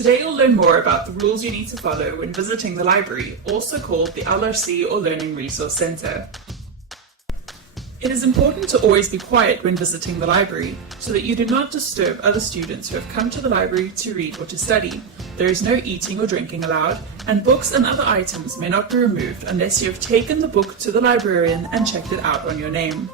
Today you'll learn more about the rules you need to follow when visiting the library, also called the LRC or Learning Resource Centre. It is important to always be quiet when visiting the library so that you do not disturb other students who have come to the library to read or to study. There is no eating or drinking allowed, and books and other items may not be removed unless you have taken the book to the librarian and checked it out on your name.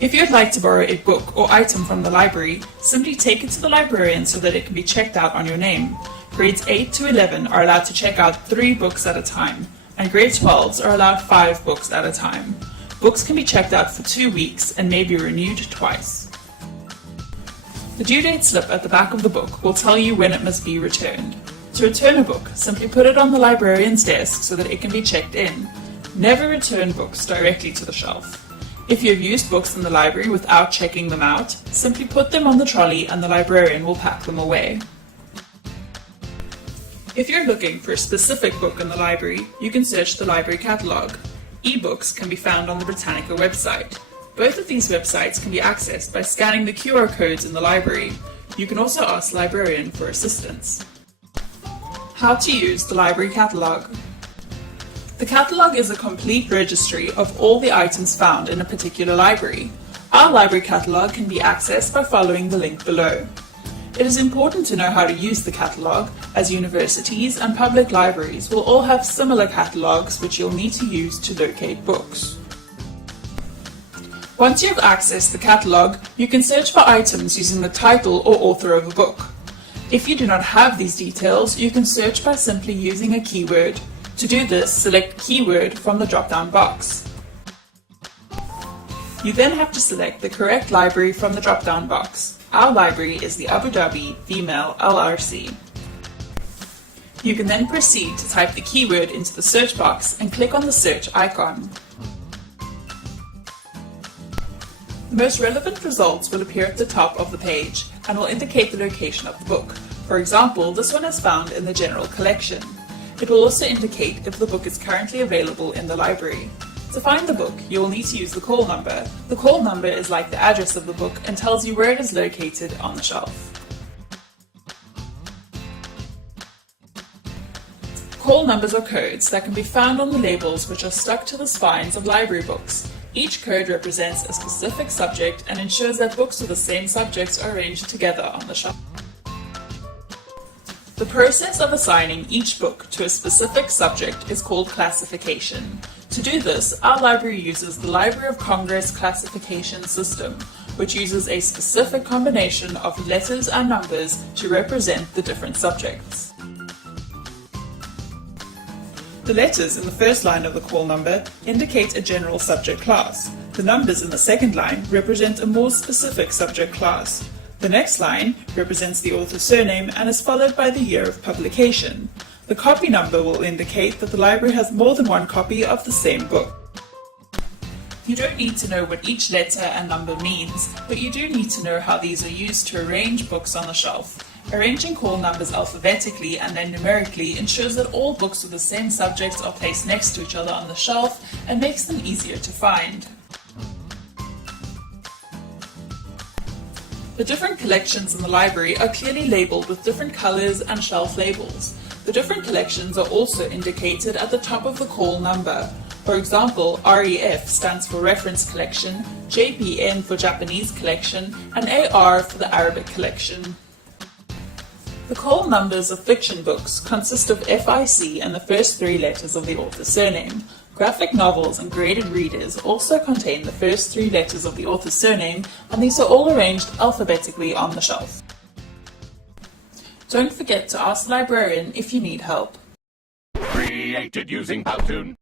If you would like to borrow a book or item from the library, simply take it to the librarian so that it can be checked out on your name. Grades 8 to 11 are allowed to check out 3 books at a time, and grade 12s are allowed 5 books at a time. Books can be checked out for 2 weeks and may be renewed twice. The due date slip at the back of the book will tell you when it must be returned. To return a book, simply put it on the librarian's desk so that it can be checked in. Never return books directly to the shelf. If you have used books in the library without checking them out, simply put them on the trolley and the librarian will pack them away. If you're looking for a specific book in the library, you can search the library catalogue. E-books can be found on the Britannica website. Both of these websites can be accessed by scanning the QR codes in the library. You can also ask the librarian for assistance. How to use the library catalogue. The catalogue is a complete registry of all the items found in a particular library. Our library catalogue can be accessed by following the link below. It is important to know how to use the catalogue, as universities and public libraries will all have similar catalogues which you'll need to use to locate books. Once you have accessed the catalogue, you can search for items using the title or author of a book. If you do not have these details, you can search by simply using a keyword. To do this, select Keyword from the drop-down box. You then have to select the correct library from the drop-down box. Our library is the Abu Dhabi Female LRC. You can then proceed to type the keyword into the search box and click on the search icon. The most relevant results will appear at the top of the page and will indicate the location of the book. For example, this one is found in the general collection. It will also indicate if the book is currently available in the library. To find the book, you will need to use the call number. The call number is like the address of the book and tells you where it is located on the shelf. Call numbers are codes that can be found on the labels which are stuck to the spines of library books. Each code represents a specific subject and ensures that books with the same subjects are arranged together on the shelf. The process of assigning each book to a specific subject is called classification. To do this, our library uses the Library of Congress classification system, which uses a specific combination of letters and numbers to represent the different subjects. The letters in the first line of the call number indicate a general subject class. The numbers in the second line represent a more specific subject class. The next line represents the author's surname and is followed by the year of publication. The copy number will indicate that the library has more than one copy of the same book. You don't need to know what each letter and number means, but you do need to know how these are used to arrange books on the shelf. Arranging call numbers alphabetically and then numerically ensures that all books with the same subjects are placed next to each other on the shelf and makes them easier to find. The different collections in the library are clearly labelled with different colours and shelf labels. The different collections are also indicated at the top of the call number. For example, REF stands for Reference Collection, JPN for Japanese Collection, and AR for the Arabic Collection. The call numbers of fiction books consist of FIC and the first 3 letters of the author's surname. Graphic novels and graded readers also contain the first 3 letters of the author's surname, and these are all arranged alphabetically on the shelf. Don't forget to ask the librarian if you need help. Created using Powtoon.